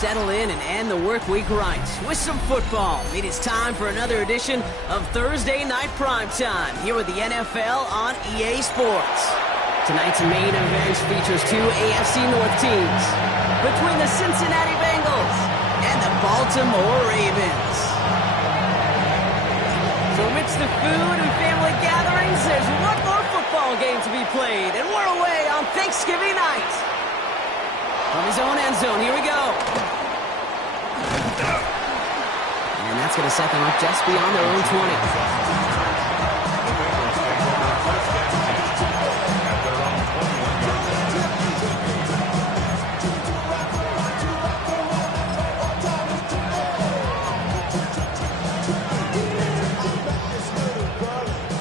Settle in and end the work week right with some football. It is time for another edition of Thursday Night Primetime here with the NFL on EA Sports. Tonight's main event features two AFC North teams between the Cincinnati Bengals and the Baltimore Ravens. So amidst the food and family gatherings, there's one more football game to be played, and we're away on Thanksgiving night. From his own end zone, here we go. And that's going to set them up just beyond their own 20.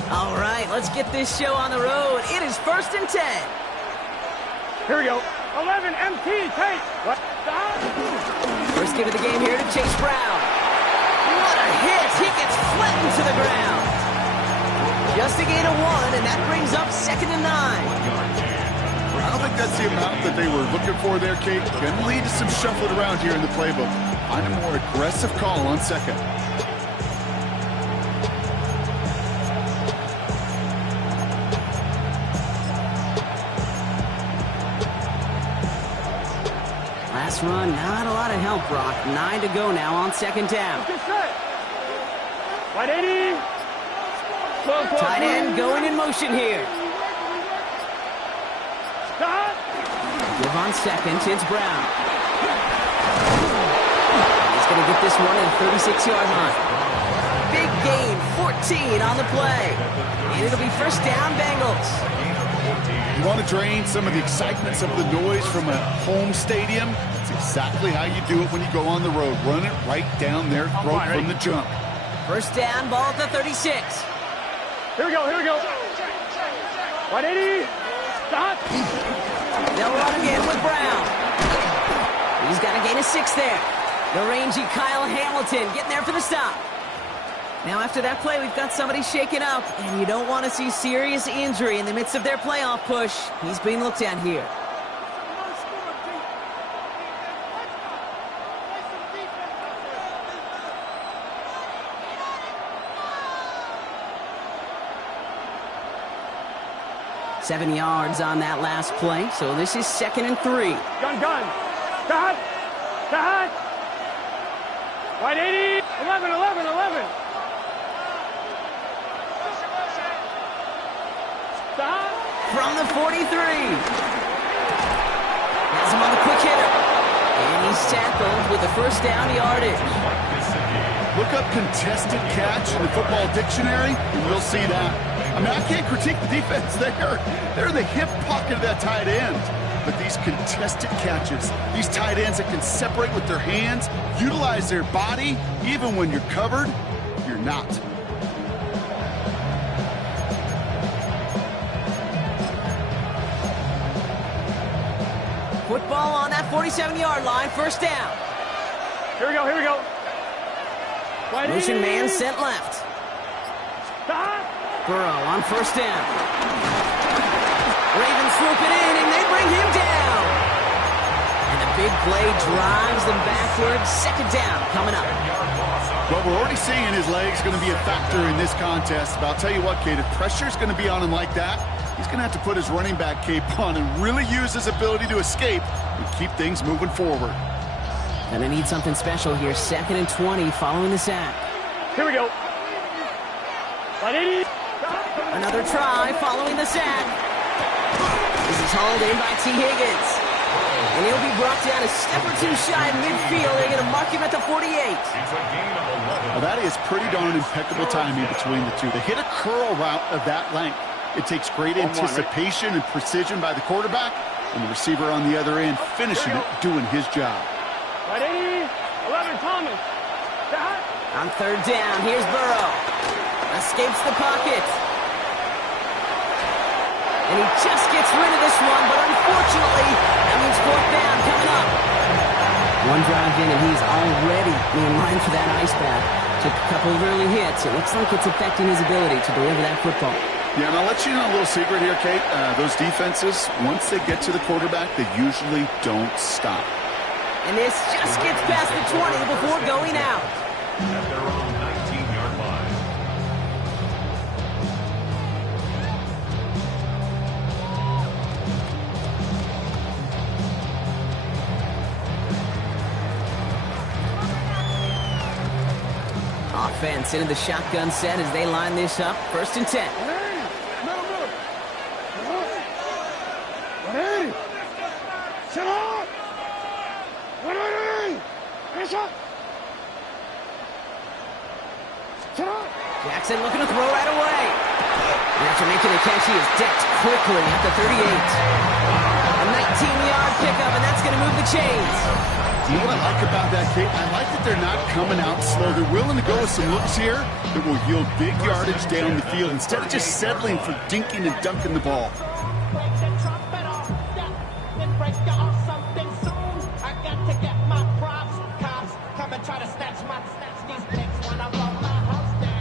All right, let's get this show on the road. It is 1st and 10. Here we go. 11 MT, take. What? First kick of the game here to Chase Brown. What a hit! He gets flattened to the ground. Just a gain of 1, and that brings up 2nd and 9. I don't think that's the amount that they were looking for there, Kate. Going to lead to some shuffling around here in the playbook. Find a more aggressive call on second. Last run, not a lot of help, Brock. 9 to go now on 2nd down. Wide 80. Tight end going in motion here. Stop. Give on second, it's Brown. He's going to get this one at the 36-yard line. Big gain, 14 on the play. And it'll be 1st down, Bengals. You want to drain some of the excitements of the noise from a home stadium? That's exactly how you do it when you go on the road. Run it right down their throat from the jump. 1st down, ball at the 36. Here we go, here we go. 180. Stop. They'll run again with Brown. He's got a gain of 6 there. The rangy Kyle Hamilton getting there for the stop. Now after that play, we've got somebody shaken up, and you don't want to see serious injury in the midst of their playoff push. He's being looked at here. Seven yards on that last play, so this is 2nd and 3. Gun. Stop. Stop. 180. 11. Stop. From the 43. Has him on the quick hitter. And he's tackled with the 1st down yardage. Look up contested catch in the football dictionary, and you'll see that. I mean, I can't critique the defense there. They're in the hip pocket of that tight end. But these contested catches, these tight ends that can separate with their hands, utilize their body, even when you're covered, you're not. Football on that 47-yard line, 1st down. Here we go. Motion man sent left. Stop. Burrow on 1st down. Ravens swoop it in, and they bring him down. And the big play drives them backwards. 2nd down coming up. Well, we're already seeing his legs going to be a factor in this contest. But I'll tell you what, Kate, if pressure's going to be on him like that, he's going to have to put his running back cape on and really use his ability to escape and keep things moving forward. And they need something special here. 2nd and 20 following the sack. Here we go. 180. Another try following the sack. This is hauled in by T. Higgins. And he'll be brought down a step or 2 shy of midfield. They're going to mark him at the 48. Well, that is pretty darn impeccable timing between the two. To hit a curl route of that length, it takes great anticipation and precision by the quarterback, and the receiver on the other end finishing it, doing his job. 180. 11, Thomas. Stop. On 3rd down, here's Burrow. Escapes the pocket. And he just gets rid of this one, but unfortunately, that means 4th down coming up. One drive in, and he's already in line for that ice bath. Took a couple of early hits. It looks like it's affecting his ability to deliver that football. Yeah, and I'll let you know a little secret here, Kate. Those defenses, once they get to the quarterback, they usually don't stop. And this just gets past the 20 before going out. At their own 19-yard line. Offense into the shotgun set as they line this up. 1st and 10. Jackson looking to throw right away. And after making the catch, he is decked quickly at the 38. A 19-yard pickup, and that's going to move the chains. You know what I like about that, Kate? I like that they're not coming out slow. They're willing to go with some looks here that will yield big yardage down the field instead of just settling for dinking and dunking the ball.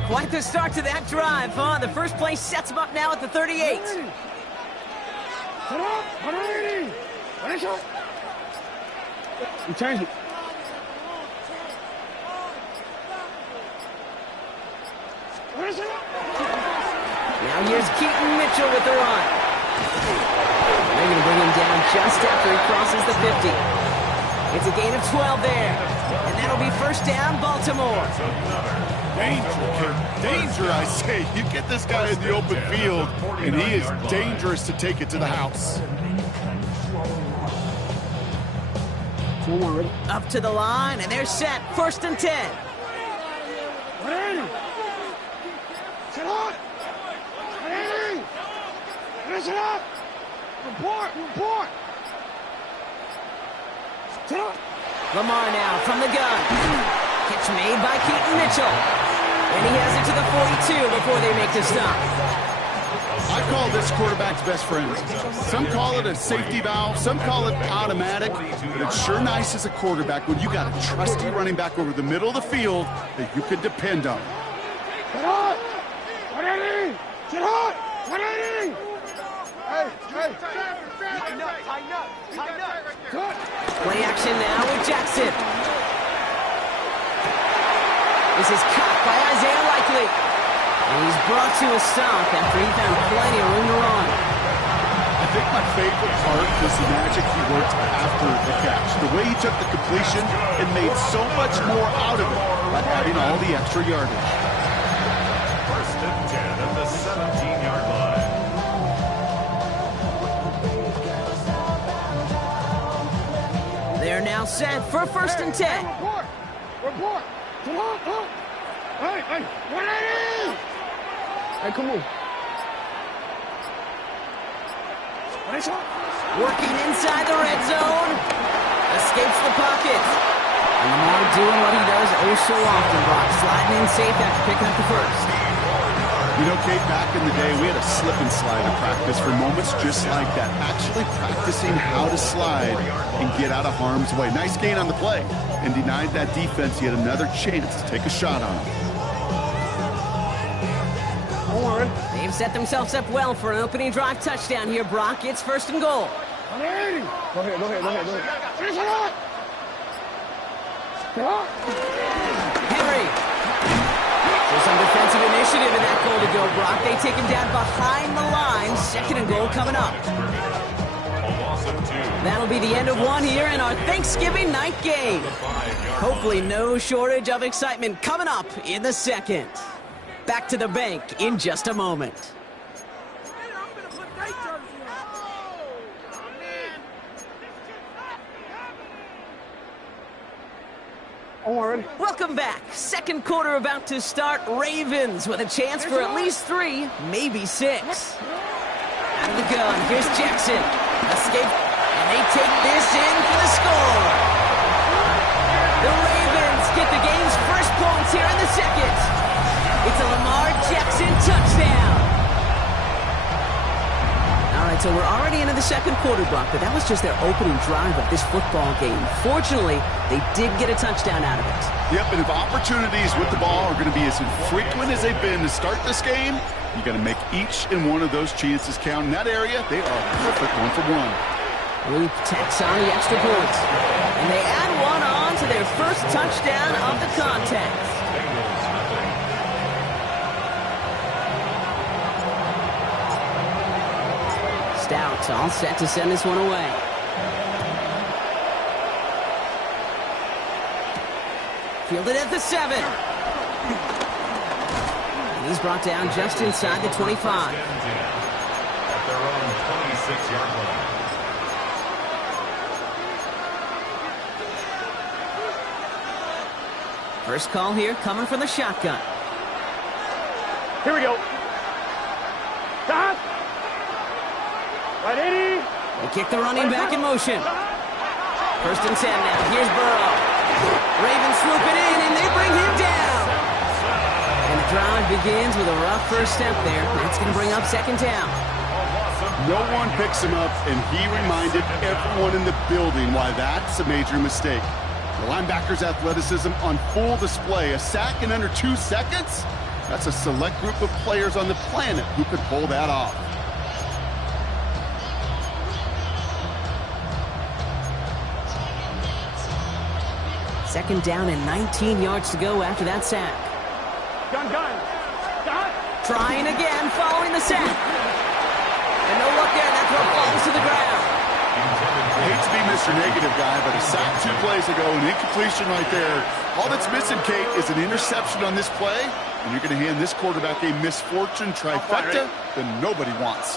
Quite the start to that drive, huh? The first play sets him up now at the 38. You change it. Now here's Keaton Mitchell with the run. They're going to bring him down just after he crosses the 50. It's a gain of 12 there. And that'll be 1st down, Baltimore. Danger, I say. You get this guy in the open field, and he is dangerous to take it to the house. Up to the line, and they're set. 1st and 10. Lamar now from the gun. Catch made by Keaton Mitchell. And he has it to the 42 before they make the stop. I call this quarterback's best friend. Some call it a safety valve, some call it automatic, but it's sure nice as a quarterback when you got a trusty running back over the middle of the field that you can depend on. Play action now with Jackson. This is caught by Isaiah Likely. And he's brought to a stop after he found plenty of room to run. I think my favorite part was the magic he worked after the catch. The way he took the completion and made so much more out of it by adding all the extra yardage. 1st and 10 at the 17-yard line. They're now set for 1st and 10. Report. Hey, 180! Hey, come on. Working inside the red zone. Escapes the pocket. And Lamar doing what he does oh so often, Brock. Sliding in safe after picking up the 1st. You know, Kate, back in the day, we had a slip and slide in practice for moments just like that. Actually practicing how to slide and get out of harm's way. Nice gain on the play. And denied that defense yet another chance to take a shot on him. They've set themselves up well for an opening drive touchdown here, Brock. It's 1st and goal. Go ahead. Finish it up! Henry. There's some defensive initiative in that goal to go, Brock. They take him down behind the line. 2nd and goal coming up. That'll be the end of one here in our Thanksgiving night game. Hopefully no shortage of excitement coming up in the 2nd. Back to the bank in just a moment. Welcome back. 2nd quarter about to start. Ravens with a chance for at least 3, maybe 6. Out of the gun, here's Jackson. Escape, and they take this in for the score. The Ravens get the game's first points here in the 2nd. It's a Lamar Jackson touchdown. All right, so we're already into the 2nd quarter, Brock, but that was just their opening drive of this football game. Fortunately, they did get a touchdown out of it. Yep, and if opportunities with the ball are going to be as infrequent as they've been to start this game, you got to make each and one of those chances count. In that area, they are a perfect 1-for-1. Luke tacks on the extra point. And they add one on to their first touchdown of the contest. Stout all set to send this one away. Fielded at the 7. And he's brought down just inside the 25. At their own 26-yard line. First call here coming from the shotgun. Here we go. Stop. Right 80. They kick the running back in motion. First and 10 now. Here's Burrow. Ravens swoop it in, and they bring him down. And the drive begins with a rough first step there. That's going to bring up second down. No one picks him up, and he reminded everyone in the building why that's a major mistake. The linebacker's athleticism on full display. A sack in under 2 seconds? That's a select group of players on the planet who could pull that off. Second down and 19 yards to go after that sack. Gun. Stop. Trying again following the sack. And no luck there. That throw falls to the ground. I hate to be Mr. Negative guy, but a sack 2 plays ago, an incompletion right there. All that's missing, Kate, is an interception on this play, and you're going to hand this quarterback a misfortune trifecta that nobody wants.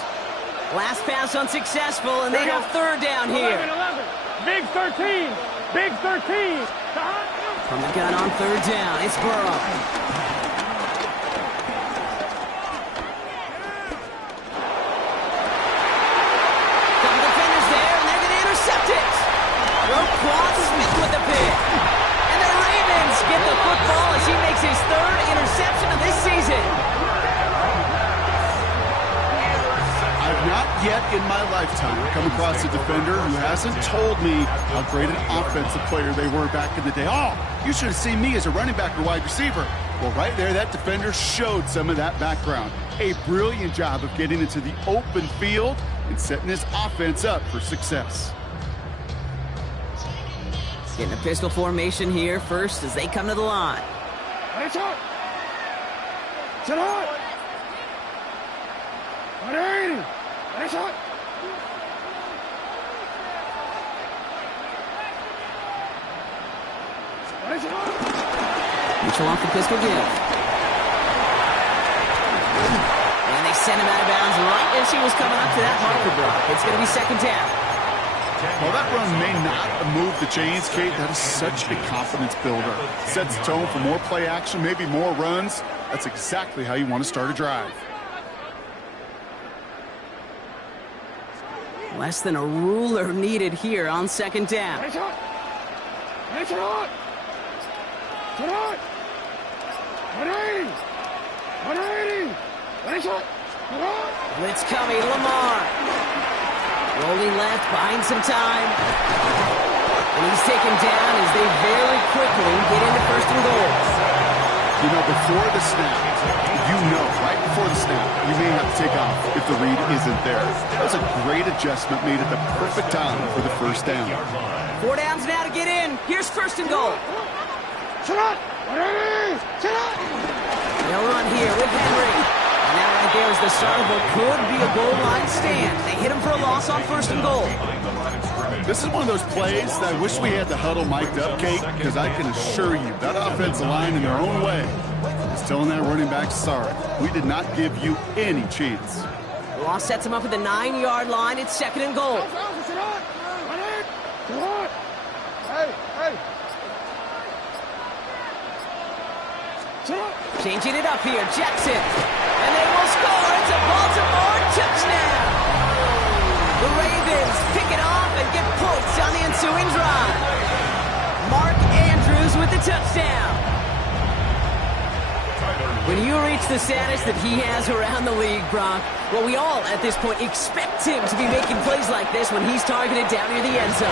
Last pass unsuccessful, and they have third down here. 11. Big 13. Big 13. Stop. From the gun on third down, it's Burrow. Couple defenders there, and they're going to intercept it. Roquan Smith with the pick. And the Ravens get the football as he makes his third interception of this season. I've not yet in my lifetime come across a defender who hasn't told me how great an offensive player they were back in the day. Oh, you should have seen me as a running back or wide receiver. Well, right there, that defender showed some of that background. A brilliant job of getting into the open field and setting his offense up for success. Getting a pistol formation here first as they come to the line. Sit up. Sit up. 180. Sit up. Mitchell off the pistol give. And they send him out of bounds right as he was coming up to that marker block. It's going to be second down. Well, that run may not move the chains, Kate. That is such a confidence builder. Sets the tone for more play action, maybe more runs. That's exactly how you want to start a drive. Less than a ruler needed here on second down. Sit up. Sit up. Sit up. 180. 180. Sit up. Blitz coming, Lamar. Rolling left, buying some time. And he's taken down as they very quickly get into first and goal. You know, before the snap, right before the snap, you may have to take off if the read isn't there. That was a great adjustment made at the perfect time for the first down. 4 downs now to get in. Here's first and goal. Sit up. 180. Sit up. They'll run here with Henry. And that right there is the start of what could be a goal line stand. They hit him for a loss on first and goal. This is one of those plays that I wish we had the huddle mic'd up, Kate, because I can assure you that offensive line in their own way is telling that running back, sorry, we did not give you any chance. The loss sets him up at the 9-yard line. It's second and goal. Changing it up here, Jackson. And they will score. It's a Baltimore touchdown. The Ravens pick it off and get points on the ensuing drive. Mark Andrews with the touchdown. When you reach the status that he has around the league, Brock, well, we all at this point expect him to be making plays like this when he's targeted down near the end zone.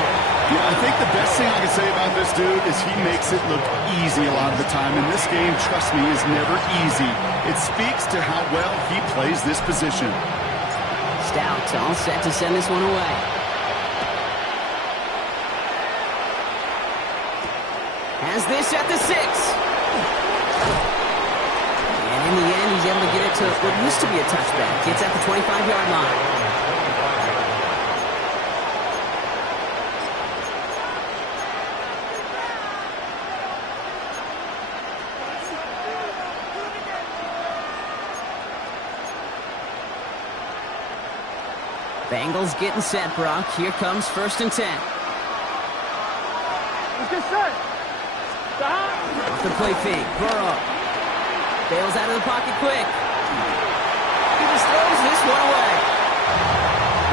Yeah, I think the best thing I can say about this dude is he makes it look easy a lot of the time. And this game, trust me, is never easy. It speaks to how well he plays this position. Stout all set to send this one away. Has this at the 6. And in the end, he's able to get it to what used to be a touchback. It's at the 25-yard line. Bengals getting set, Brock. Here comes 1st and 10. Let's get set. Stop. Off the play fake. Burrow. Bails out of the pocket quick. He just throws this one away.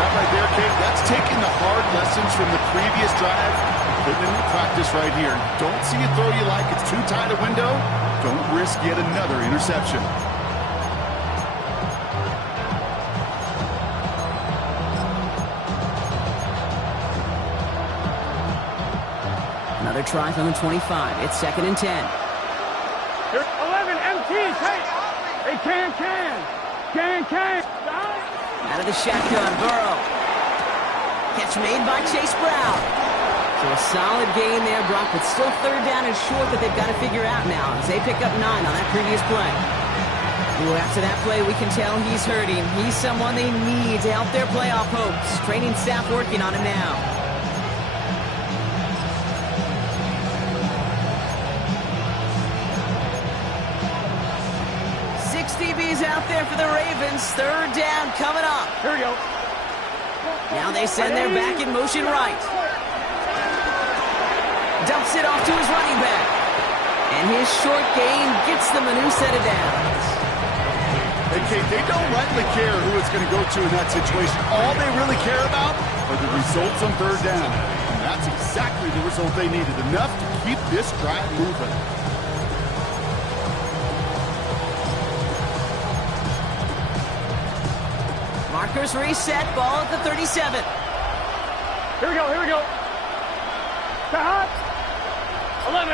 That right there, Kate, that's taking the hard lessons from the previous drive, putting them into practice right here. Don't see a throw you like. It's too tight a window. Don't risk yet another interception. Another try from the 25. It's 2nd and 10. Here's 11, MT, hey, can. Out of the shotgun, Burrow. Catch made by Chase Brown. So a solid gain there, Brock, but still 3rd down and short that they've got to figure out now as they pick up 9 on that previous play. Ooh, after that play, we can tell he's hurting. He's someone they need to help their playoff hopes. Training staff working on him now. DB's out there for the Ravens. 3rd down coming up. Here we go. Now they send their back in motion right. Dumps it off to his running back. And his short gain gets them a new set of downs. And Kate, they don't rightly care who it's going to go to in that situation. All they really care about are the results on 3rd down. And that's exactly the result they needed. Enough to keep this drive moving. Markers reset, ball at the 37. Here we go. Stop. 11.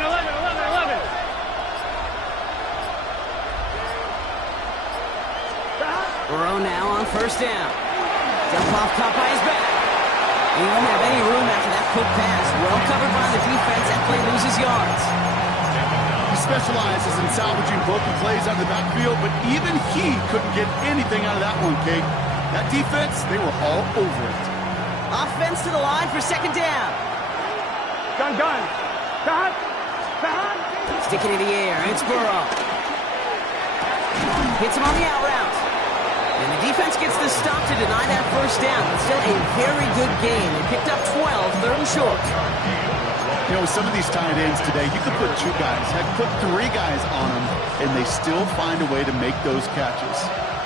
Stop. Burrow now on 1st down. Dump off caught by his back. He won't have any room after that quick pass. Well covered by the defense. That play loses yards. He specializes in salvaging broken plays out of the backfield, but even he couldn't get anything out of that one, Kate. That defense, they were all over it. Offense to the line for 2nd down. Gun. Stop. Stick it in the air, and it's Burrow. Hits him on the out route. And the defense gets the stop to deny that 1st down. But still a very good game. They picked up 12, 3rd and short. You know, with some of these tight ends today, you could put 2 guys, heck, put 3 guys on them, and they still find a way to make those catches.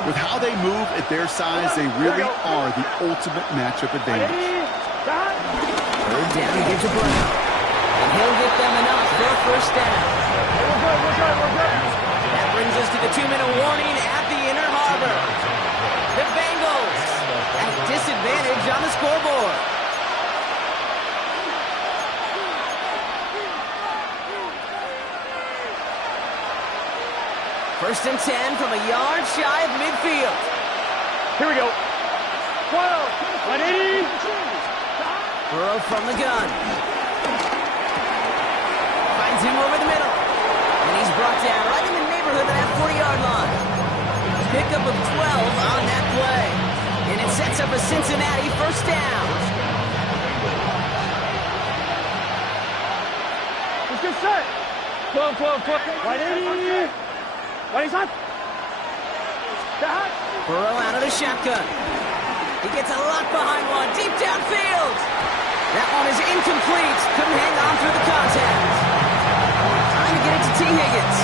With how they move at their size, they really are the ultimate matchup advantage. 3rd down, he gives a Brown. And he'll get them enough for a 1st down. We're good. That brings us to the 2-minute warning at the Inner Harbor. The Bengals at disadvantage on the scoreboard. First and 10 from a yard shy of midfield. Here we go. 12. 180. Burrow from the gun. Finds him over the middle. And he's brought down right in the neighborhood of that 40-yard line. Pickup of 12 on that play. And it sets up a Cincinnati 1st down. Let's get set. 12. 180. What is that? Burrow out of the shotgun. He gets a lot behind one, deep downfield. That one is incomplete. Couldn't hang on through the contact. Time to get it to T. Higgins.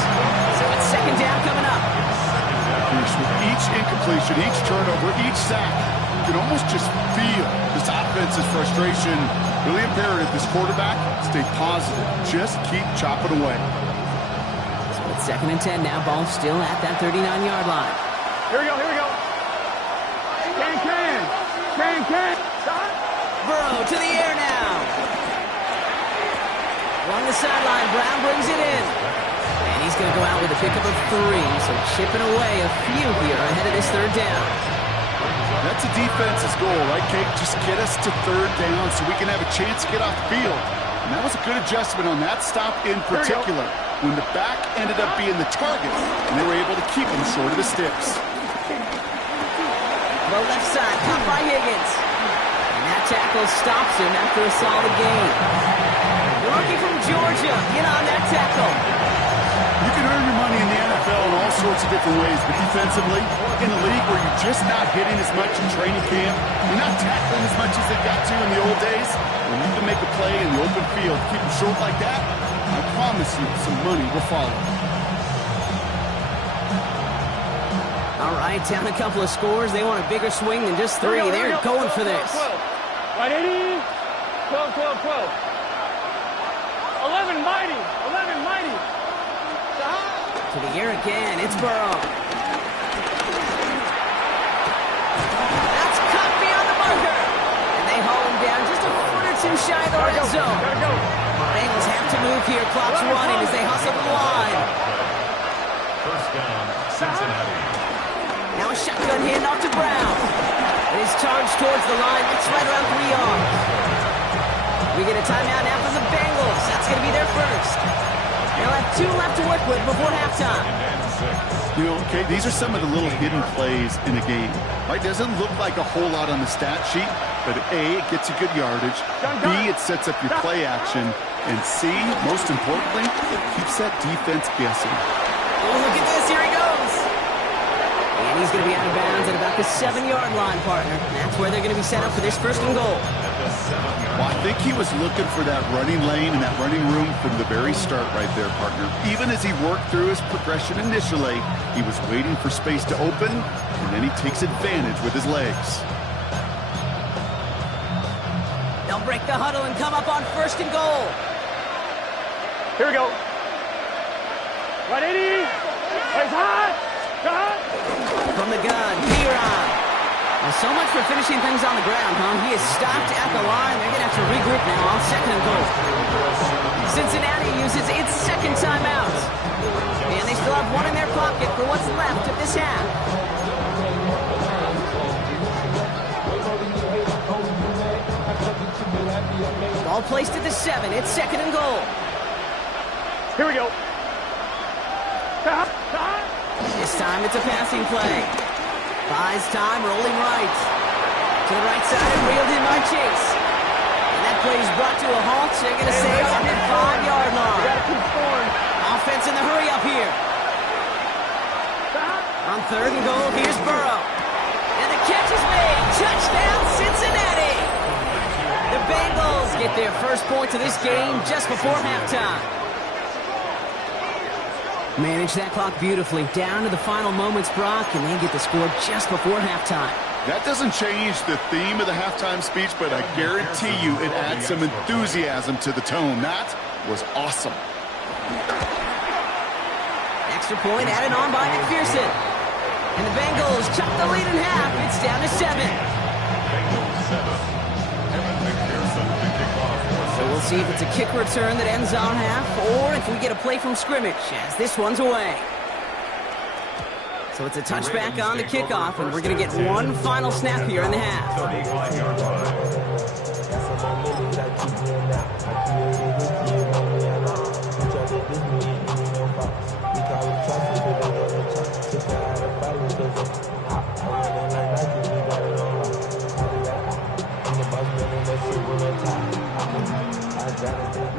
So it's 2nd down coming up. With each incompletion, each turnover, each sack, you can almost just feel this offense's frustration. Really imperative, this quarterback, stay positive. Just keep chopping away. 2nd and 10 now. Ball still at that 39-yard line. Here we go. Can. Burrow to the air now. Along the sideline, Brown brings it in. And he's going to go out with a pickup of 3. So chipping away a few here ahead of this 3rd down. That's a defense's goal, right, Kate? Just get us to 3rd down so we can have a chance to get off the field. And that was a good adjustment on that stop in particular, when the back ended up being the target, and they were able to keep him short of the sticks. The left side, caught by Higgins. And that tackle stops him after a solid gain. The rookie from Georgia in on that tackle. You can earn your money in the NFL in all sorts of different ways, but defensively, in a league where you're just not hitting as much in training camp, you're not tackling as much as they got to in the old days, when you can make a play in the open field, keep them short like that, I promise you some money will follow. All right, down a couple of scores. They want a bigger swing than just three. They're going for this. 12. Right, 80. 12, 12, 12. 11 mighty. 11 mighty. To the air again. It's Burrow. That's caught beyond the marker. And they haul him down just a foot or two shy of the red zone. Gotta go. Bengals have to move here. Clock's running as they hustle the line. First down, Cincinnati. Now a shotgun handoff to Brown. And he's charged towards the line. It's right around 3 yards. We get a timeout now for the Bengals. That's going to be their first. They'll have 2 left to work with before halftime. You know, okay, these are some of the little hidden plays in the game. Right? Doesn't look like a whole lot on the stat sheet, but A, it gets you good yardage. B, it sets up your play action. And C, most importantly, it keeps that defense guessing. Oh, look at this. Here he goes. And he's going to be out of bounds at about the 7-yard line, partner. And that's where they're going to be set up for this first and goal. Well, I think he was looking for that running lane and that running room from the very start right there, partner. Even as he worked through his progression initially, he was waiting for space to open, and then he takes advantage with his legs. They'll break the huddle and come up on first and goal. Here we go. Right, 80. Right, hot. Hot. From the gun, Piron. Well, so much for finishing things on the ground, huh? He is stopped at the line. They're going to have to regroup now on second and goal. Cincinnati uses its second timeout. And they still have one in their pocket for what's left of this half. Ball placed at the 7. It's second and goal. Here we go. This time it's a passing play. Buys time, rolling right. To the right side and reeled in by Chase. And that play is brought to a halt. They're going to say on the 5-yard line. Gotta keep scoring. Offense in the hurry up here. On third and goal, here's Burrow. And the catch is made. Touchdown, Cincinnati. The Bengals get their first points of this game just before halftime. Manage that clock beautifully. Down to the final moments, Brock, and they get the score just before halftime. That doesn't change the theme of the halftime speech, but I guarantee you it adds some enthusiasm to the tone. That was awesome. Extra point added on by McPherson. And the Bengals chop the lead in half. It's down to 7. Bengals 7. Evan McPherson to kick off. So we'll see if it's a kick return that ends on half, or if we get a play from scrimmage, as this one's away. So it's a touchback on the kickoff, and we're going to get one final snap here in the half. 35-yard line.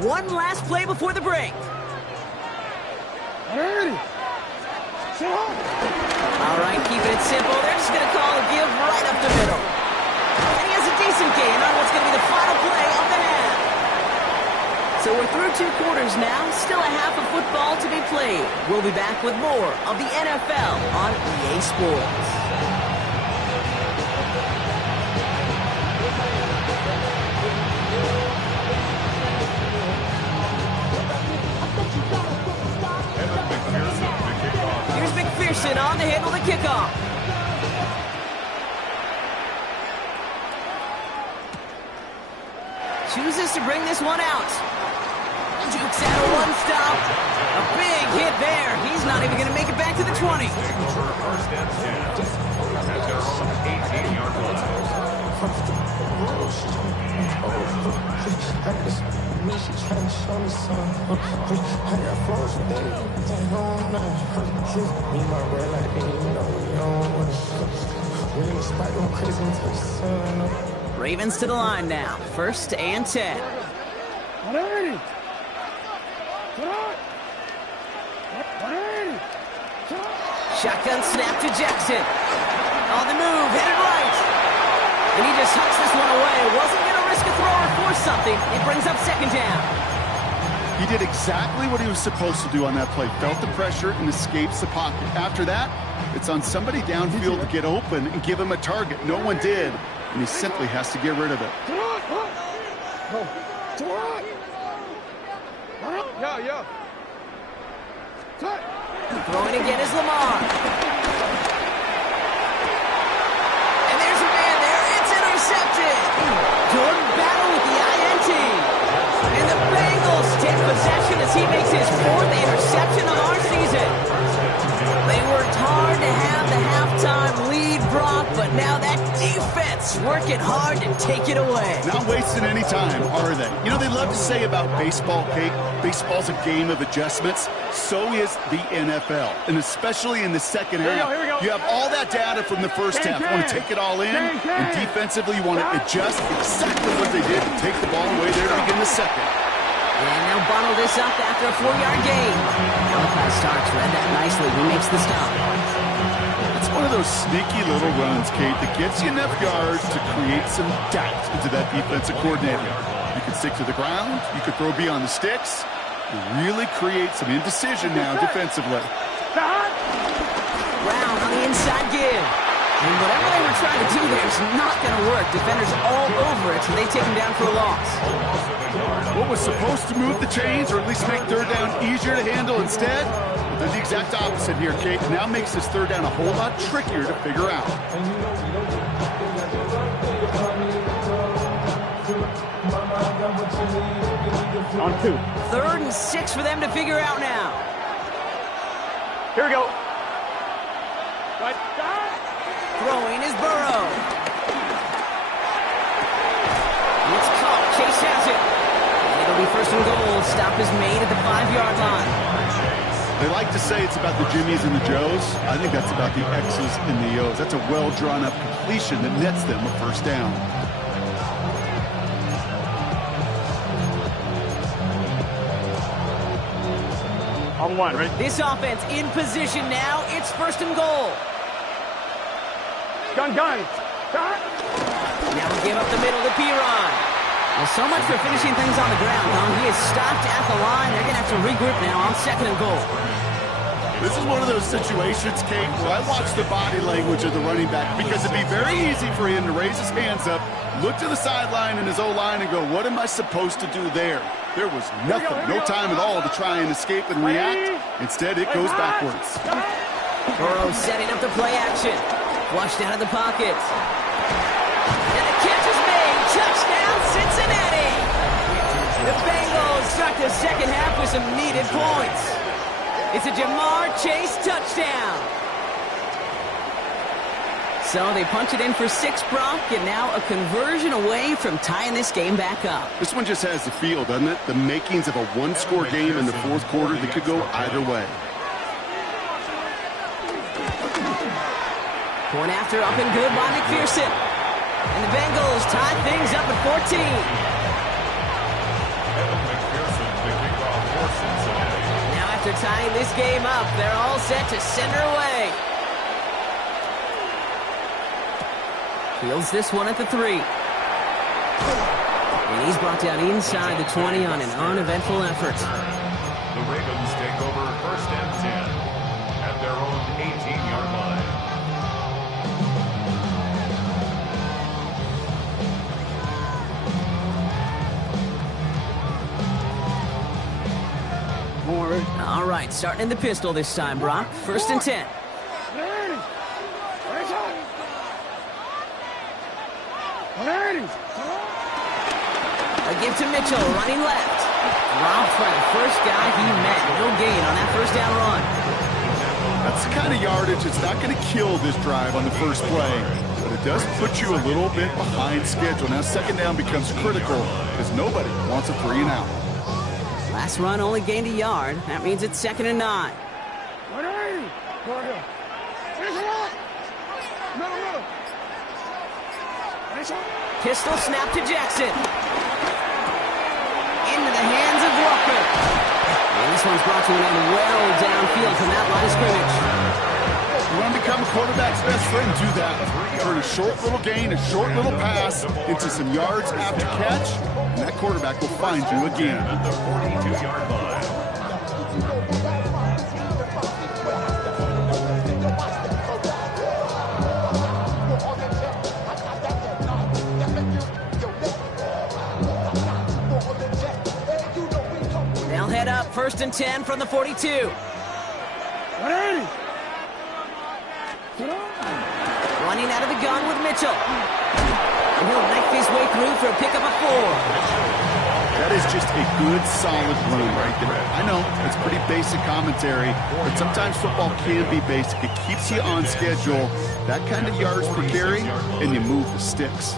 One last play before the break. All right, keeping it simple. They're just going to call a give right up the middle. And he has a decent gain on what's going to be the final play of the half. So we're through 2 quarters now. Still a half of football to be played. We'll be back with more of the NFL on EA Sports. Here's McPherson on to handle the kickoff. Chooses to bring this one out. Jukes out a 1-stop. A big hit there. He's not even going to make it back to the 20. First and 10 at their own 18-yard line. Ravens to the line now. 1st and 10. Shotgun snap to Jackson. On the move, headed right. And he just hucks this one away. Wasn't going to risk a throw or force something. It brings up 2nd down. He did exactly what he was supposed to do on that play. Felt the pressure and escapes the pocket. After that, it's on somebody downfield to get open and give him a target. No one did, and he simply has to get rid of it. Throwing again is Lamar. And there's a man there. It's intercepted. Jordan Battle with the INT. And the Bengals take possession as he makes his 4th interception of our season. They worked hard to have the halftime lead, Brock, but now that defense working hard to take it away. Not wasting any time, are they? You know, they love to say about baseball, Kate, baseball's a game of adjustments. So is the NFL, and especially in the second half. Here we go. You have all that data from the first half. You want to take it all in, and defensively you want to adjust exactly what they did to take the ball away there to begin the second. And they'll bundle this up after a 4-yard gain. Malachi Starks read that nicely. He makes the stop. It's one of those sneaky little runs, Kate, that gets you enough yards to create some doubt into that defensive coordinator. You can stick to the ground. You could throw beyond the sticks. You really create some indecision now defensively. Brown on the inside give. And whatever they were trying to do there is not going to work. Defenders all over it, so they take him down for a loss. What was supposed to move the chains, or at least make 3rd down easier to handle instead, did the exact opposite here, Kate. Now makes this 3rd down a whole lot trickier to figure out. On 2. 3rd and 6 for them to figure out now. Here we go. Right. Throwing is Burrow. It's caught. Chase has it. And it'll be 1st and goal. Stop is made at the 5-yard line. They like to say it's about the Jimmies and the Joes. I think that's about the X's and the O's. That's a well-drawn-up completion that nets them a 1st down. On 1, right? This offense in position now. It's 1st and goal. Gun. Now we give up the middle to Piron. Well, so much for finishing things on the ground, huh? He is stopped at the line. They're going to have to regroup now on 2nd and goal. This is one of those situations, Kate, where I watch the body language of the running back, because it'd be very easy for him to raise his hands up, look to the sideline and his O-line and go, what am I supposed to do there? There was nothing, no time at all to try and escape and react. Instead, it goes backwards. Burrow setting up the play action. Flushed out of the pocket. And the catch is made. Touchdown, Cincinnati. The Bengals start the 2nd half with some needed points. It's a Jamar Chase touchdown. So they punch it in for 6, Brock, and now a conversion away from tying this game back up. This one just has the feel, doesn't it? The makings of a 1-score game in the 4th quarter that could go either way. Point after up and good by McPherson. And the Bengals tie things up at 14. McPherson to kick off for Cincinnati. Now after tying this game up, they're all set to send her away. Fields this one at the 3. And he's brought down inside the 20 on an uneventful effort. The Ravens take over 1st and 10 at their own 18-yard line. All right, starting in the pistol this time, Brock. 1st and 10. A give to Mitchell, running left. Robbed by the first guy he met. No gain on that 1st down run. That's the kind of yardage that's not going to kill this drive on the first play, but but it does put you a little bit behind schedule. Now second down becomes critical because nobody wants a 3 and out. Last run only gained a yard. That means it's 2nd and 9. Pistol snap to Jackson. Into the hands of Walker. And this one's brought to an end well downfield from that line of scrimmage. You want to become a quarterback's best friend, do that. Turn a short little gain, a short little pass into some yards after catch, and that quarterback will find you again. At the 42-yard line. They'll head up 1st and 10 from the 42. Running out of the gun with Mitchell. And he'll knife his way through for a pickup of 4. That is just a good, solid run right there. I know, it's pretty basic commentary, but sometimes football can be basic. It keeps you on schedule, that kind of yards per carry, and you move the sticks.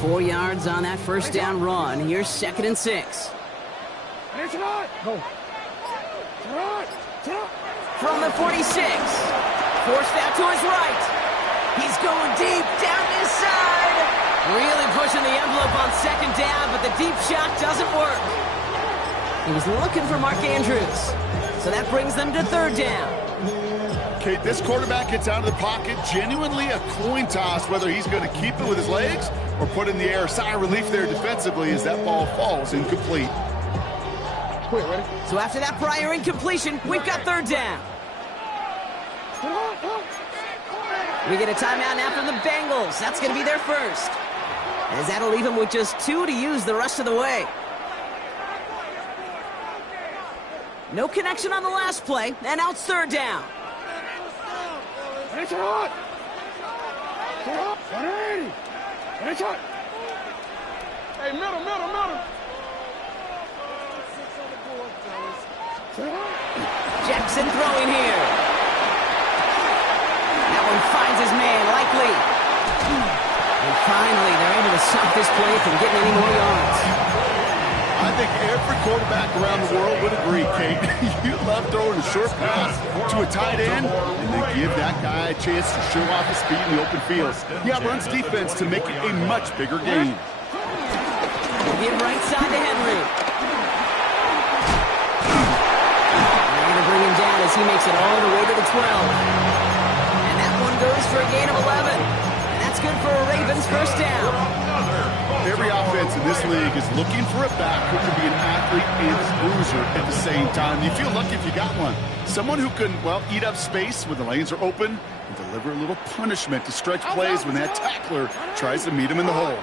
Four yards on that first down run. Here's 2nd and 6. From the 46. Forced out to his right. He's going deep down this side. Really pushing the envelope on 2nd down, but the deep shot doesn't work. He was looking for Mark Andrews. So that brings them to 3rd down. Okay, this quarterback gets out of the pocket, genuinely a coin toss, whether he's going to keep it with his legs or put in the air. Sigh of relief there defensively as that ball falls incomplete. So after that prior incompletion, we've got 3rd down. We get a timeout now from the Bengals. That's going to be their first. As that'll leave them with just 2 to use the rest of the way. No connection on the last play, and now it's 3rd down. Hey, middle. Jackson throwing here. That one finds his man, Likely. And finally, they're able to stop this play from getting any more yards. I think every quarterback around the world would agree, Kate. You love throwing a short pass to a tight end and then give that guy a chance to show off his speed in the open field. He outruns defense to make it a much bigger game. Give right side to Henry. They're going to bring him down as he makes it all the way to the 12. And that one goes for a gain of 11. And that's good for a Ravens first down. Every offense in this league is looking for a back who can be an athlete and a bruiser at the same time. You feel lucky if you got one. Someone who can, well, eat up space when the lanes are open and deliver a little punishment to stretch plays when that tackler tries to meet him in the hole.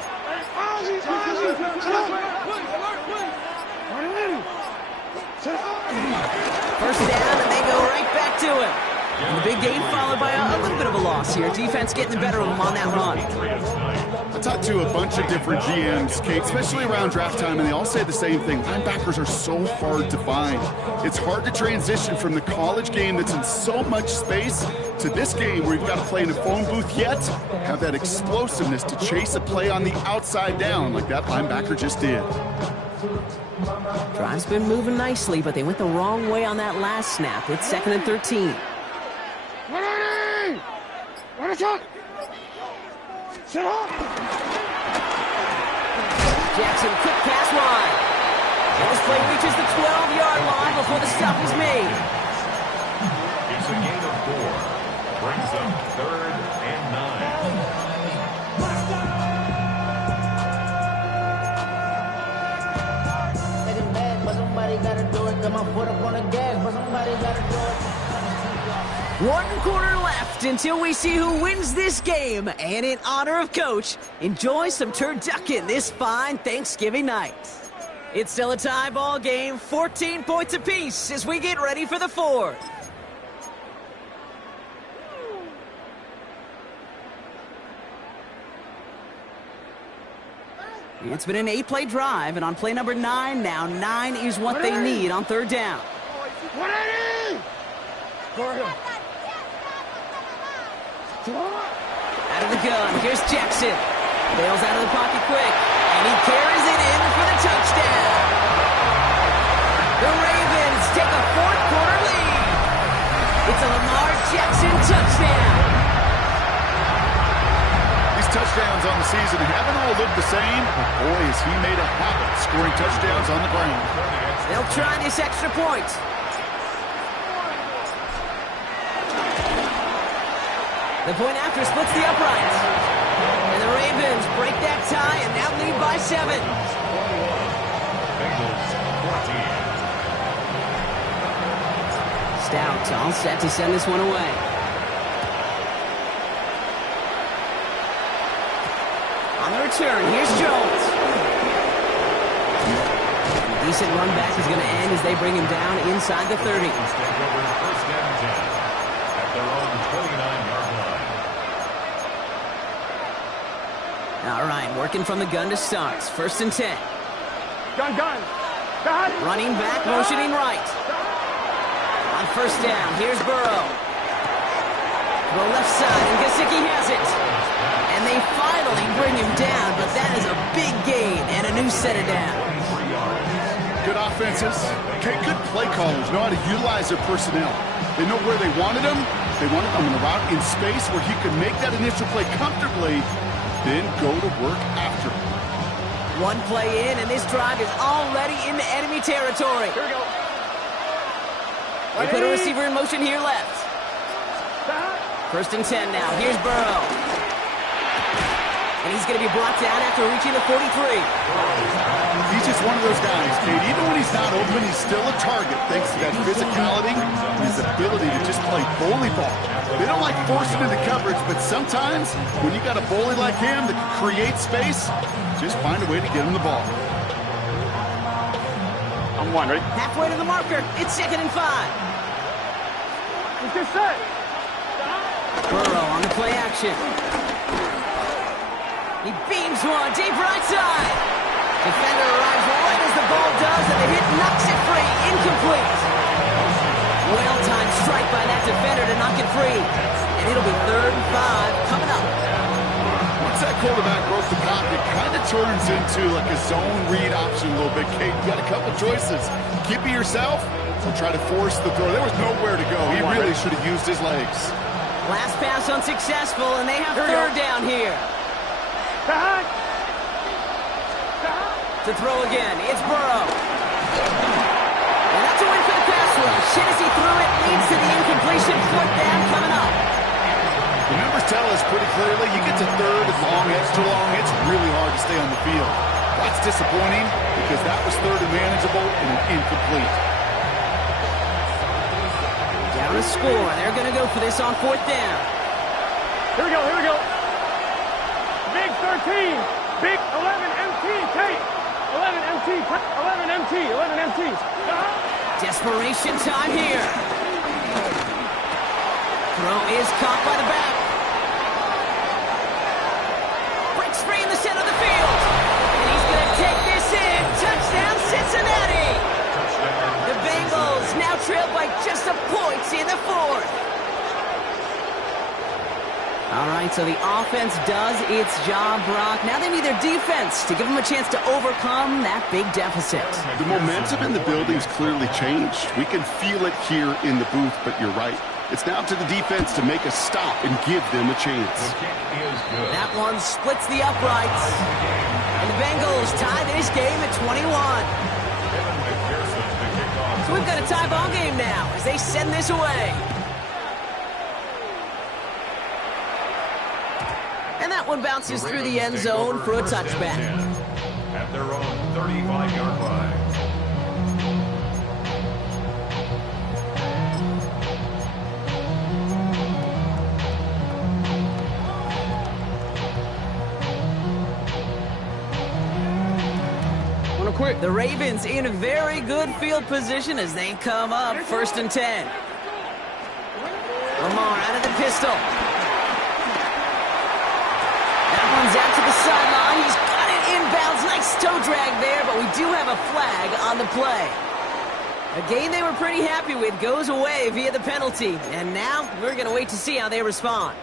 First down, and they go right back to him. And the big gain followed by a little bit of a loss here. Defense getting the better of them on that run. I talked to a bunch of different GMs, Kate, especially around draft time, and they all say the same thing. Linebackers are so hard to find. It's hard to transition from the college game that's in so much space to this game where you've got to play in a phone booth, yet have that explosiveness to chase a play on the outside down like that linebacker just did. Drive's been moving nicely, but they went the wrong way on that last snap. It's 2nd and 13. Jackson, quick pass wide. And this play reaches the 12-yard line before the stop is made. It's a gain of 4. Brings up 3rd and 9. Making bad, but somebody gotta do it. Got my foot up on the gas, but somebody gotta do it. 1 quarter left until we see who wins this game. And in honor of Coach, enjoy some turducken this fine Thanksgiving night. It's still a tie ball game, 14 points apiece as we get ready for the 4th. It's been an 8-play drive, and on play number 9 now, 9 is what they need on 3rd down. 180! Out of the gun, here's Jackson. Bails out of the pocket quick, and he carries it in for the touchdown. The Ravens take a fourth-quarter lead. It's a Lamar Jackson touchdown. These touchdowns on the season haven't all looked the same, but boy, has he made a habit scoring touchdowns on the ground. They'll try this extra point. The point after splits the uprights. And the Ravens break that tie and now lead by 7. Bengals 14. Stout all set to send this one away. On the return, here's Jones. And a decent run back is going to end as they bring him down inside the 30. Take over first and 10 at their own 29-yard line. All right, working from the gun to start. First and 10. Gun. Got it. Running back, motioning right. On first down, here's Burrow. Throw left side, and Gesicki has it. And they finally bring him down, but that is a big gain and a new set of downs. Good offenses. Okay, good play callers know how to utilize their personnel. They know where they wanted them. They wanted them in a route in space where he could make that initial play comfortably, then go to work after. One play in, and this drive is already in the enemy territory. Here we go. They put a receiver in motion here left. First and 10 now. Here's Burrow. And he's going to be brought down after reaching the 43. He's just one of those guys, Kate. Even when he's not open, he's still a target thanks to that physicality and his ability to just play bully ball. They don't like forcing into coverage, but sometimes when you got a bully like him that can create space, just find a way to get him the ball. I'm one, ready? Halfway to the marker. It's 2nd and 5. Let's get set. Burrow on the play action. He beams one deep right side. Defender arrives right as the ball does, and the hit knocks it free. Incomplete. Well-timed strike by that defender to knock it free. And it'll be 3rd and 5 coming up. Once that quarterback broke the pocket, it kind of turns into like a zone read option a little bit, Kate. You got a couple choices. Keep it yourself or try to force the throw. There was nowhere to go. He really should have used his legs. Last pass unsuccessful, and they have 3rd down here. To throw again, it's Burrow. And that's a win for the pass rush. Hennessy threw it, leads to the incompletion. 4th down coming up. The numbers tell us pretty clearly, you get to 3rd and long, extra long, it's really hard to stay on the field. That's disappointing because that was 3rd and manageable and incomplete. Down to score. They're going to go for this on 4th down. Here we go. Big 13. Big 11 MT. Kate. 11 MT. Desperation time here. Throw is caught by the back. Breaks free in the center of the field. And he's going to take this in. Touchdown, Cincinnati. The Bengals now trail by just a point in the 4th. All right, so the offense does its job, Brock. Now they need their defense to give them a chance to overcome that big deficit. The momentum in the building's clearly changed. We can feel it here in the booth, but you're right. It's now up to the defense to make a stop and give them a chance. That one splits the uprights. And the Bengals tie this game at 21. So we've got a tie ball game now as they send this away. And that one bounces through the end zone for a touchback. At their own 35-yard line. The Ravens in a very good field position as they come up 1st and 10. Lamar out of the pistol. That one's out to the sideline. He's got it inbounds. Nice toe drag there, but we do have a flag on the play. A game they were pretty happy with goes away via the penalty. And now we're going to wait to see how they respond.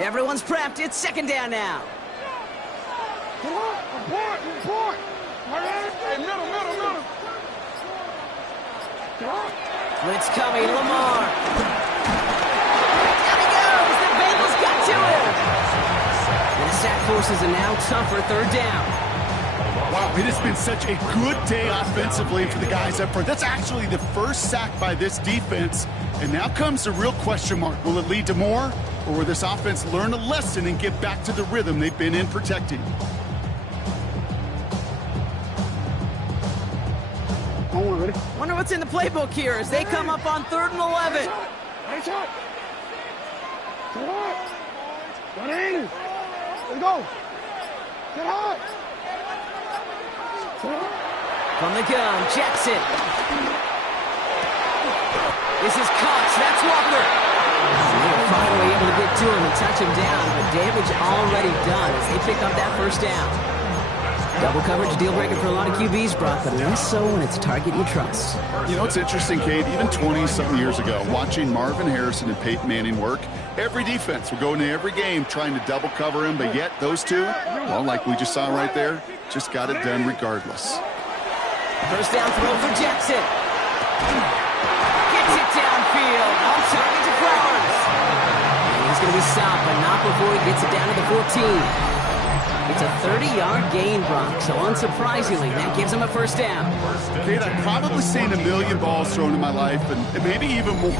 Everyone's prepped. It's second down now. Report. Hey, middle. Blitz coming, Lamar. Down he goes. The Bengals got to him. And the sack forces a now tougher third down. Wow, it has been such a good day offensively for the guys up front. That's actually the first sack by this defense. And now comes the real question mark. Will it lead to more? Or will this offense learn a lesson and get back to the rhythm they've been in protecting? Wonder what's in the playbook here as they come up on 3rd and 11. Nice shot. Let's go. Get hot. From the gun, Jackson. This is Cox. That's Walker. They were finally able to get to him and touch him down, but damage already done as they pick up that first down. Double coverage deal breaker for a lot of QBs, Brock, but less so when it's a target you trust. You know, it's interesting, Kate, even 20-something years ago, watching Marvin Harrison and Peyton Manning work, every defense would go into every game trying to double cover him, but yet those two, well, like we just saw right there, just got it done regardless. First down throw for Jackson. Gets it downfield. On target to Flowers. And he's going to be stopped, but not before he gets it down to the 14. It's a 30-yard gain, Brock, so unsurprisingly, that gives him a first down. Kate, I've probably seen 1 million balls thrown in my life, and maybe even more.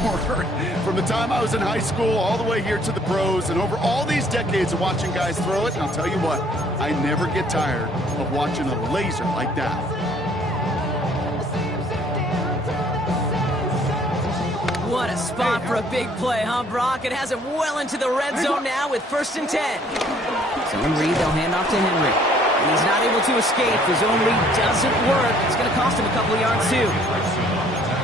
From the time I was in high school all the way here to the pros, and over all these decades of watching guys throw it, and I'll tell you what, I never get tired of watching a laser like that. What a spot for a big play, huh, Brock? It has him well into the red zone now with 1st and 10. Zone read, they'll hand off to Henry. And he's not able to escape. The zone read doesn't work. It's going to cost him a couple of yards, too.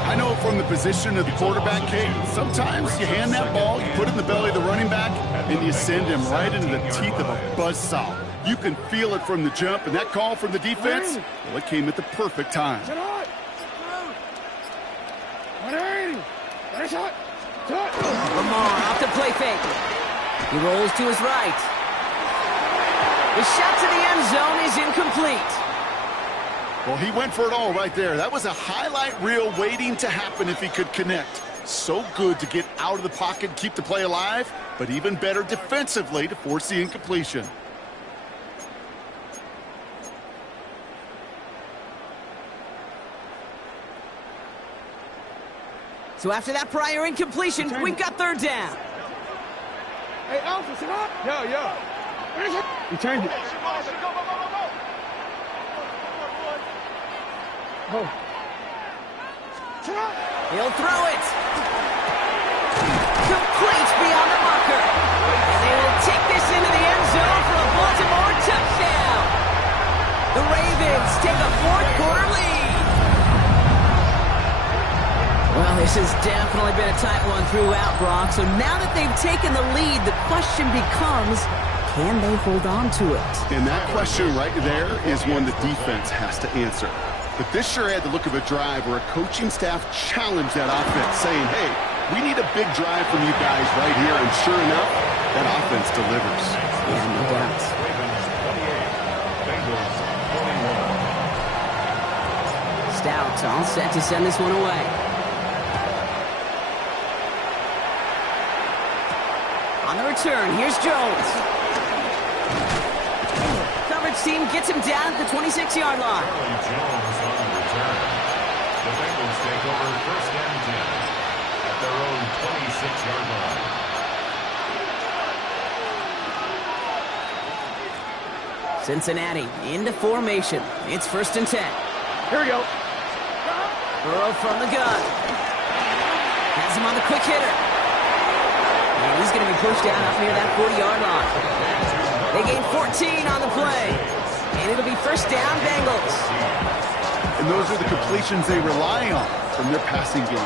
I know from the position of the quarterback, Kate, sometimes you hand that ball, you put it in the belly of the running back, and you send him right into the teeth of a buzzsaw. You can feel it from the jump, and that call from the defense, well, it came at the perfect time. Lamar off the play fake. He rolls to his right. The shot to the end zone is incomplete. Well, he went for it all right there. That was a highlight reel waiting to happen if he could connect. So good to get out of the pocket and keep the play alive, but even better defensively to force the incompletion. So after that prior incompletion, we've got 3rd down. Hey, Alpha, sit up. Yeah. You changed it. Oh. He'll throw it. Complete beyond the marker. And they will take this into the end zone for a Baltimore touchdown. The Ravens take a 4th-quarter lead. Well, this has definitely been a tight one throughout, Brock. So now that they've taken the lead, the question becomes, can they hold on to it? And that question right there is one the defense has to answer. But this sure had the look of a drive where a coaching staff challenged that offense, saying, hey, we need a big drive from you guys right here. And sure enough, that offense delivers. Yeah, no doubt. Stout all set to send this one away. On the return, here's Jones. Coverage team gets him down at the 26-yard line. Jones on the return. The Bengals take over 1st and 10 at their own 26-yard line. Cincinnati into formation. It's 1st and 10. Here we go. Burrow from the gun. Has him on the quick hitter. And he's going to be pushed out up near that 40-yard line. They gain 14 on the play. And it'll be first down, Bengals. And those are the completions they rely on from their passing game.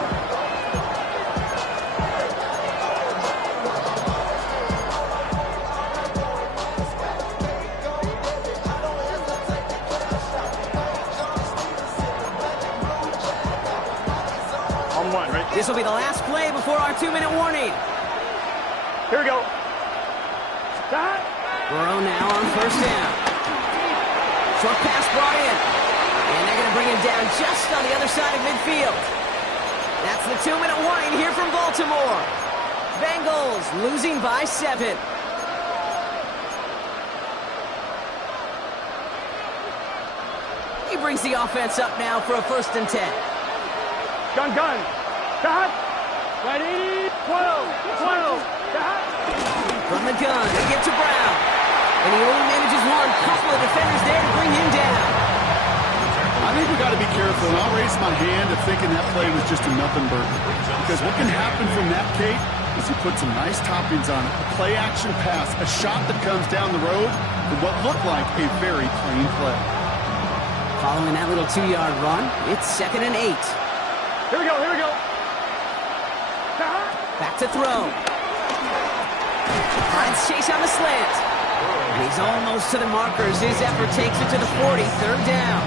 On one, right? This will be the last play before our 2-minute warning. Here we go. Stop. Burrow now on first down. Short pass brought in. And they're going to bring him down just on the other side of midfield. That's the 2-minute warning here from Baltimore. Bengals losing by 7. He brings the offense up now for a 1st and 10. Gun. Stop. Right 80. 12. Stop. From the gun, they get to Brown. And he only manages one. Couple of defenders there to bring him down. I think we got to be careful, and I'll raise my hand of thinking that play was just a nothing burger. Because what can happen from that, Kate, is you put some nice toppings on it. A play-action pass, a shot that comes down the road for what looked like a very clean play. Following that little 2-yard run, it's 2nd and 8. Here we go. Stop. Back to throw. Finds Chase on the slant. And he's almost to the markers. His effort takes it to the 40, 3rd down.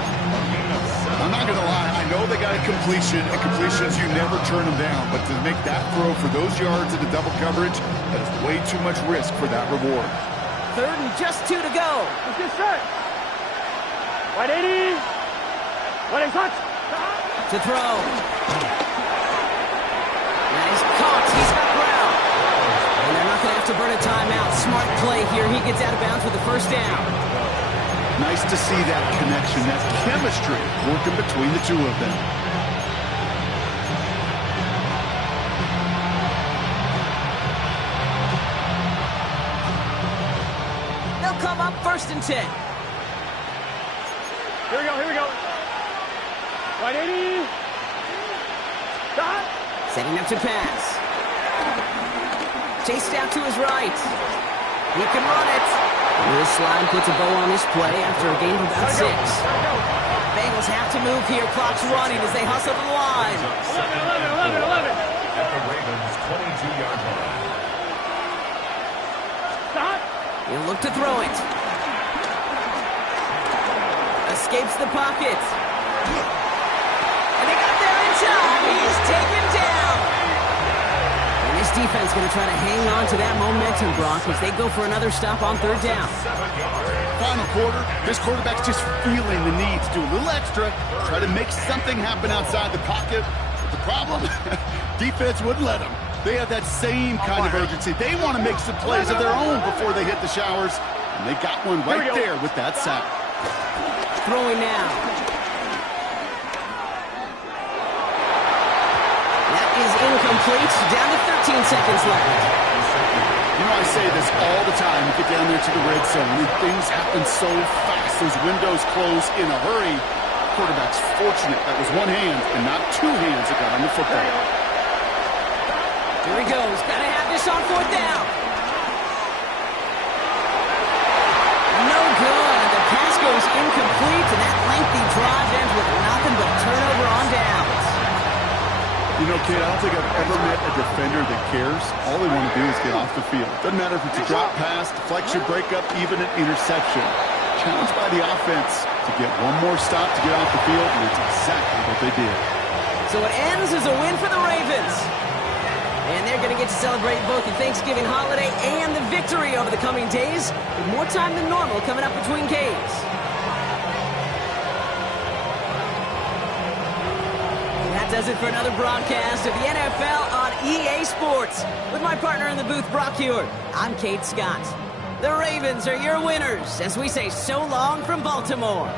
I'm not going to lie. I know they got a completion, and completions, you never turn them down. But to make that throw for those yards into double coverage, that is way too much risk for that reward. 3rd and just 2 to go. Let's get set. Right 80. Right touch. Stop. To throw. Now he's caught. He's got Brown. And they're not going to have to burn a timeout. Smart play here. He gets out of bounds with the 1st down. Nice to see that connection, that chemistry working between the two of them. They'll come up 1st and 10. Here we go. Right 80. Stop. Setting up to pass. Chased out to his right. He can run it. This slide puts a bow on this play after a gain of about 6. Bengals have to move here. Clock's running as they hustle the line. 11. At the Ravens' 22-yard line. Stop. He'll look to throw it. Escapes the pocket. And they got there in time. He's taken down. And this defense going to try to hang on to that momentum, Brock, as they go for another stop on 3rd down. Final quarter, this quarterback's just feeling the need to do a little extra, try to make something happen outside the pocket. But the problem, defense wouldn't let them. They have that same kind of urgency. They want to make some plays of their own before they hit the showers. And they got one right there with that sack. Throwing now. That is incomplete. Down to 13 seconds left. You know, I say this all the time. You get down there to the red zone, and things happen so fast. Those windows close in a hurry. Quarterback's fortunate that was one hand and not 2 hands that got on the football. Here he goes. Got to have this on 4th down. No good. The pass goes incomplete, and that lengthy drive ends with nothing but turnover on downs. You know, Kate, I don't think I've ever met a defender that cares. All they want to do is get off the field. Doesn't matter if it's a drop pass, deflection, breakup, even an interception. Challenged by the offense to get one more stop to get off the field, and it's exactly what they did. So it ends as a win for the Ravens. And they're going to get to celebrate both the Thanksgiving holiday and the victory over the coming days, with more time than normal coming up between games. That does it for another broadcast of the NFL on EA Sports. With my partner in the booth, Brock Hewitt, I'm Kate Scott. The Ravens are your winners as we say so long from Baltimore.